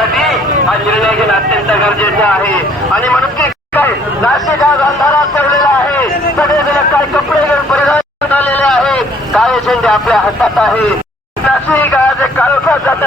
करण्यासाठी हा निर्णय घेणं अत्यंत गरजेचं आहे. आणि म्हणून की काय नाशिक आज अंधारात ठेवलेला आहे. सगळेजण काय कपडे परिधान झालेले आहे, काळे झेंडे आपल्या हातात आहे. नाशिक आज काळोखात जात